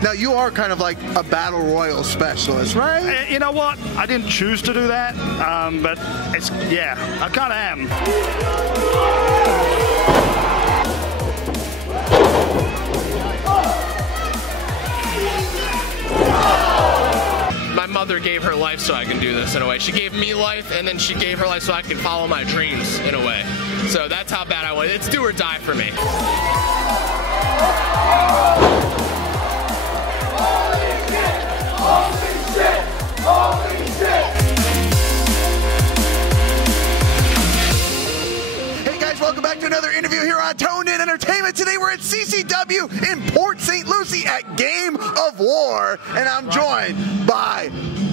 Now, you are kind of like a battle royal specialist, right? You know what? I didn't choose to do that, but it's, yeah, I kind of am. My mother gave her life so I can do this in a way. She gave me life, and then she gave her life so I can follow my dreams in a way. So that's how bad I was. It's do or die for me. Hey guys, welcome back to another interview here on Toned In Entertainment. Today we're at CCW in Port St. Lucie at Game of War, and I'm joined by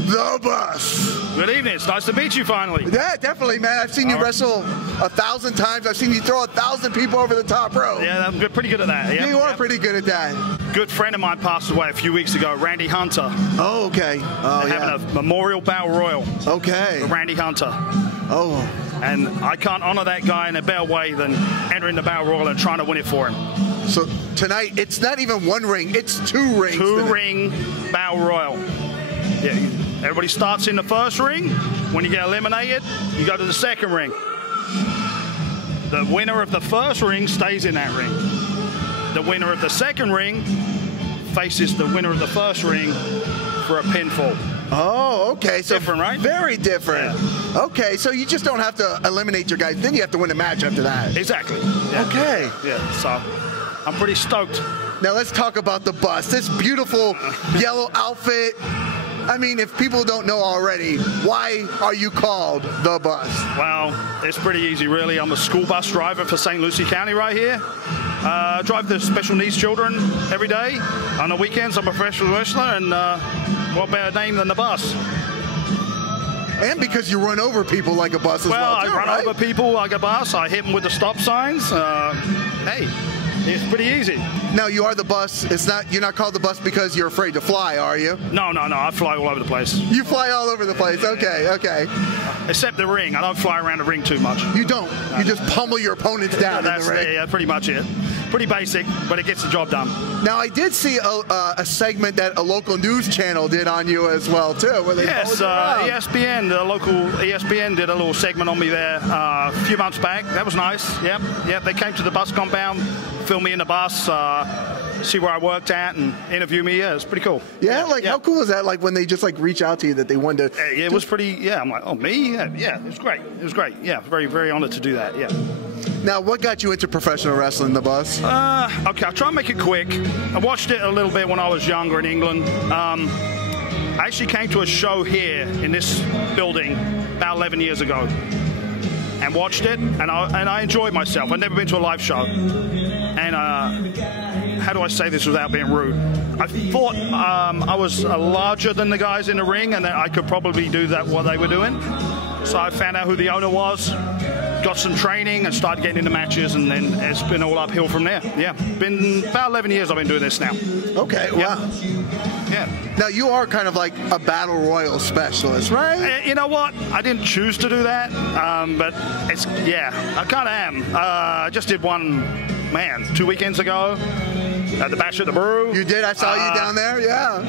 The Bus. Good evening. It's nice to meet you finally. Yeah, definitely, man. I've seen you wrestle 1,000 times. I've seen you throw 1,000 people over the top rope. Yeah, I'm pretty good at that. Yep. You are pretty good at that. Good friend of mine passed away a few weeks ago, Randy Hunter. Oh, okay. Oh, They're yeah. having a memorial battle royal Okay. for Randy Hunter. Oh. And I can't honor that guy in a better way than entering the battle royal and trying to win it for him. So tonight, it's not even one ring, it's two rings. Two-ring battle royal. Yeah, everybody starts in the first ring. When you get eliminated, you go to the second ring. The winner of the first ring stays in that ring. The winner of the second ring faces the winner of the first ring for a pinfall. Oh, okay. So different, right? Very different. Yeah. Okay, so you just don't have to eliminate your guys, then you have to win a match after that. Exactly. Yeah. Okay. Yeah, so I'm pretty stoked. Now let's talk about the bus. This beautiful yellow outfit. I mean, if people don't know already, why are you called The Bus? Well, it's pretty easy, really. I'm a school bus driver for St. Lucie County right here. Drive the special needs children every day. On the weekends, I'm a professional wrestler, and what better name than The Bus? And because you run over people like a bus as well, too, I run right? over people like a bus. I hit them with the stop signs. Hey, it's pretty easy. Now, you are the bus. You're not called the bus because you're afraid to fly, are you? No. I fly all over the place. You fly all over the place. Okay, okay. Except the ring. I don't fly around the ring too much. You don't. You just pummel your opponents down in the ring. Yeah, pretty much it. Pretty basic, but it gets the job done. Now, I did see a segment that a local news channel did on you as well, too. Where they ESPN, the local ESPN did a little segment on me there a few months back. That was nice. Yep. They came to the bus compound, filmed me in the bus, see where I worked at, and interview me. Yeah, it's pretty cool. Yeah, how cool is that? Like when they just like reach out to you that they wanted to. It was pretty. Yeah, I'm like, oh, me? Yeah, it was great. It was great. Yeah, very, very honored to do that. Yeah. Now, what got you into professional wrestling, The Bus? Okay, I'll try and make it quick. I watched it a little bit when I was younger in England. I actually came to a show here in this building about 11 years ago and watched it, and I enjoyed myself. I'd never been to a live show. And how do I say this without being rude? I thought I was larger than the guys in the ring, and that I could probably do what they were doing. So I found out who the owner was, got some training, and started getting into matches, and then it's been all uphill from there. Yeah, been about 11 years I've been doing this now. Okay, wow. Yeah. Now, you are kind of like a battle royal specialist, right? You know what? I didn't choose to do that, but it's, yeah, I kind of am. I just did one, 2 weekends ago at the Bash at the Brew. You did? I saw you down there, yeah.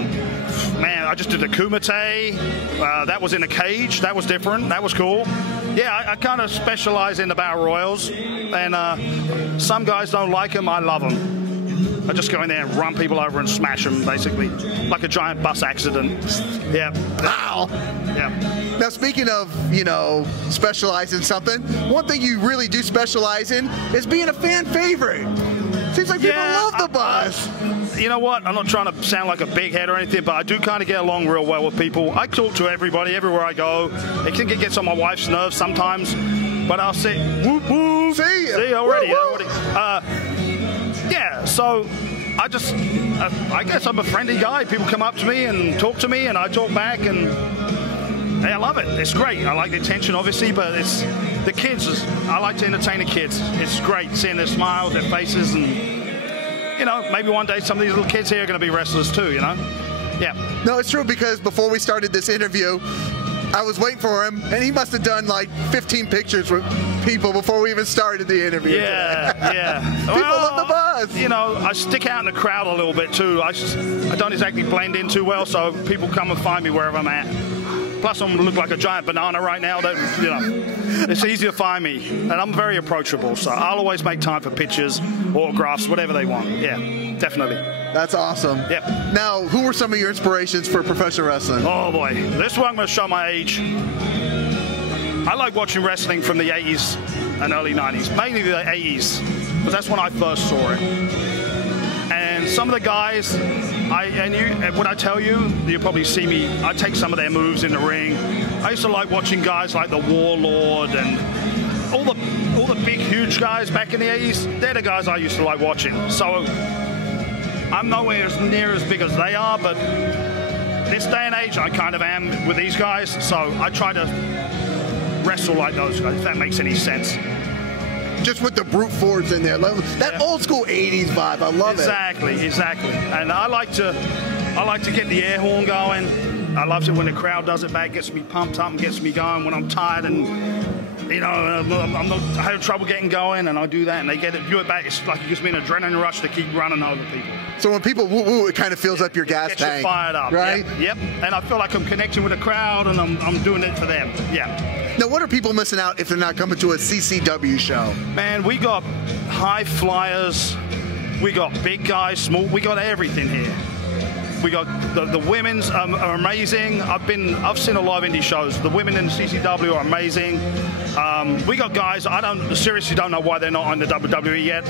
Man, I just did the Kumite. That was in a cage. That was different. That was cool. Yeah, I kind of specialize in the battle royals, and some guys don't like them. I love them. I just go in there and run people over and smash them, basically, like a giant bus accident. Yeah. Wow. Yeah. Now, speaking of, specialize in something, one thing you really do specialize in is being a fan favorite. Seems like people love The Bus. You know what? I'm not trying to sound like a big head or anything, but I do kind of get along real well with people. I talk to everybody everywhere I go. It can get on my wife's nerves sometimes, but I'll say, whoop, whoop. See, already. Whoop, whoop. Yeah, so I guess I'm a friendly guy. People come up to me and talk to me, and I talk back, and hey, I love it. It's great. I like the attention, obviously, but it's the kids. I like to entertain the kids. It's great seeing their smiles, their faces, and maybe one day some of these little kids here are going to be wrestlers too. Yeah. No, it's true, because before we started this interview, I was waiting for him, and he must have done like 15 pictures with people before we even started the interview. Yeah. People love The Bus. you know, I stick out in the crowd a little bit too. I don't exactly blend in too well, so people come and find me wherever I'm at. Plus, I look like a giant banana right now. That, you know, it's easy to find me, and I'm very approachable. So I'll always make time for pictures, autographs, whatever they want. Yeah, definitely. That's awesome. Yep. Now, who were some of your inspirations for professional wrestling? Oh boy, this one I'm going to show my age. I like watching wrestling from the 80s and early 90s, mainly the 80s, because that's when I first saw it. And some of the guys, when I tell you, you'll probably see me, I take some of their moves in the ring. I used to like watching guys like the Warlord and all the big, huge guys back in the 80s. They're the guys I used to like watching. So I'm nowhere near as big as they are, but this day and age, I kind of am with these guys. So I try to wrestle like those guys, if that makes any sense. Just with the brute force in there, that old school 80s vibe. I love it. Exactly. And I like to get the air horn going. I love it when the crowd does it back, gets me pumped up and gets me going when I'm tired and, you know, I have trouble getting going, and I do that, and they do it back. It's like it gives me an adrenaline rush to keep running over people. So when people woo-woo, it kind of fills up your gas tank. Gets you fired up, right? Yep. And I feel like I'm connecting with the crowd, and I'm doing it for them. Yeah. Now, what are people missing out if they're not coming to a CCW show? Man, we got high flyers, we got big guys, small, we got everything here. We got the women's are amazing. I've seen a lot of indie shows. The women in CCW are amazing. We got guys, seriously don't know why they're not on the WWE yet.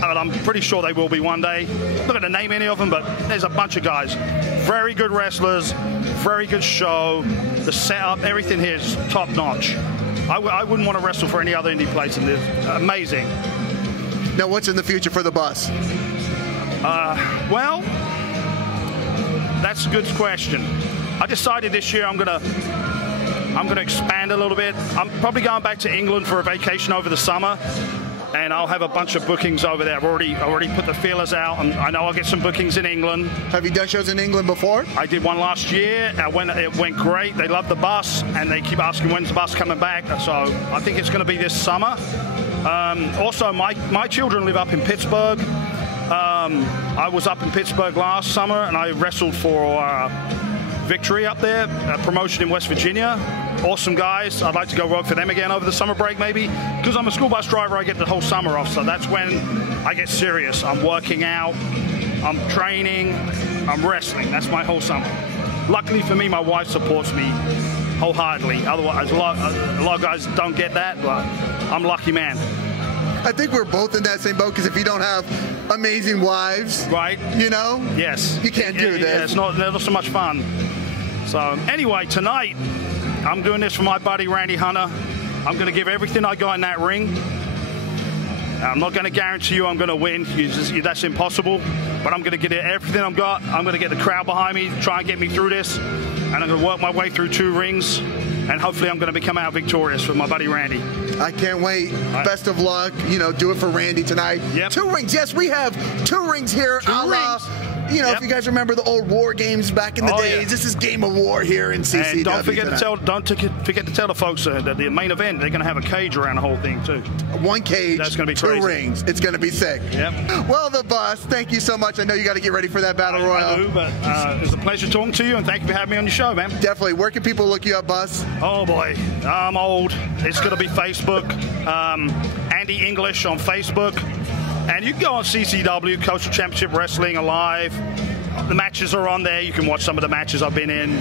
But I'm pretty sure they will be one day. I'm not going to name any of them, but there's a bunch of guys. Very good wrestlers, very good show. The setup, everything here is top notch. I wouldn't want to wrestle for any other indie place, and it's amazing. Now, what's in the future for the bus? Well, that's a good question. I decided this year I'm gonna expand a little bit. I'm probably going back to England for a vacation over the summer, and I'll have a bunch of bookings over there. I've already put the feelers out, and I know I'll get some bookings in England. Have you done shows in England before? I did one last year. It went great. They love the bus, and they keep asking when's the bus coming back. So I think it's going to be this summer. Also, my children live up in Pittsburgh. I was up in Pittsburgh last summer, and I wrestled for Victory up there, a promotion in West Virginia. Awesome guys. I'd like to go work for them again over the summer break, maybe. Because I'm a school bus driver, I get the whole summer off, so that's when I get serious. I'm working out, I'm training, I'm wrestling. That's my whole summer. Luckily for me, my wife supports me wholeheartedly. Otherwise, a lot of guys don't get that, but I'm a lucky man. I think we're both in that same boat, because if you don't have amazing wives, right? You know, yes, you can't do this. Yeah, it's not so much fun. So anyway, tonight I'm doing this for my buddy Randy Hunter. I'm going to give everything I got in that ring. I'm not going to guarantee you I'm going to win. That's impossible. But I'm going to get everything I've got. I'm going to get the crowd behind me, try and get me through this. And I'm going to work my way through 2 rings. And hopefully I'm going to become out victorious with my buddy Randy. I can't wait. Right. Best of luck. You know, do it for Randy tonight. Yep. 2 rings. Yes, we have 2 rings here. 2 rings. You know, if you guys remember the old war games back in the days, this is Game of War here in CCW. And don't forget to tell the folks that the main event, they're going to have a cage around the whole thing too. 1 cage, that's going to be 2 crazy. rings. It's going to be sick. Yep. Well, the bus, thank you so much. I know you got to get ready for that battle royal. I do, but it's a pleasure talking to you, and thank you for having me on your show, man. Definitely. Where can people look you up, Bus? Oh boy, I'm old. It's going to be Facebook. Andy English on Facebook, and you can go on CCW Coastal Championship Wrestling Alive. The matches are on there. You can watch some of the matches I've been in,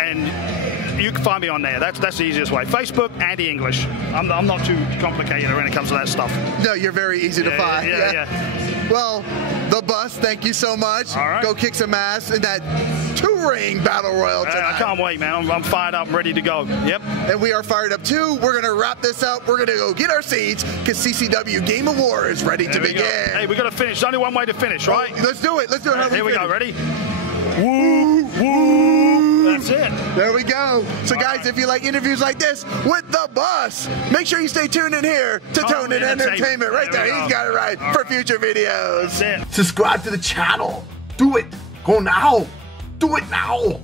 and you can find me on there. That's the easiest way. Facebook, Andy English. I'm not too complicated when it comes to that stuff. No, you're very easy to find. Yeah. Well, the bus, thank you so much. All right. Go kick some ass in that 2-ring battle royal tonight. I can't wait, man. I'm fired up. I'm ready to go. Yep. And we are fired up too. We're going to wrap this up. We're going to go get our seats, because CCW Game of War is ready to begin. Hey, we got to finish. There's only one way to finish, right? Let's do it. Let's do it. Here we go. Ready? Woo, woo. That's it. There we go. So, guys, if you like interviews like this with the bus, make sure you stay tuned in here to Tone In Entertainment. Right there. He's got it right for future videos. That's it. Subscribe to the channel. Do it. Go now. Do it now.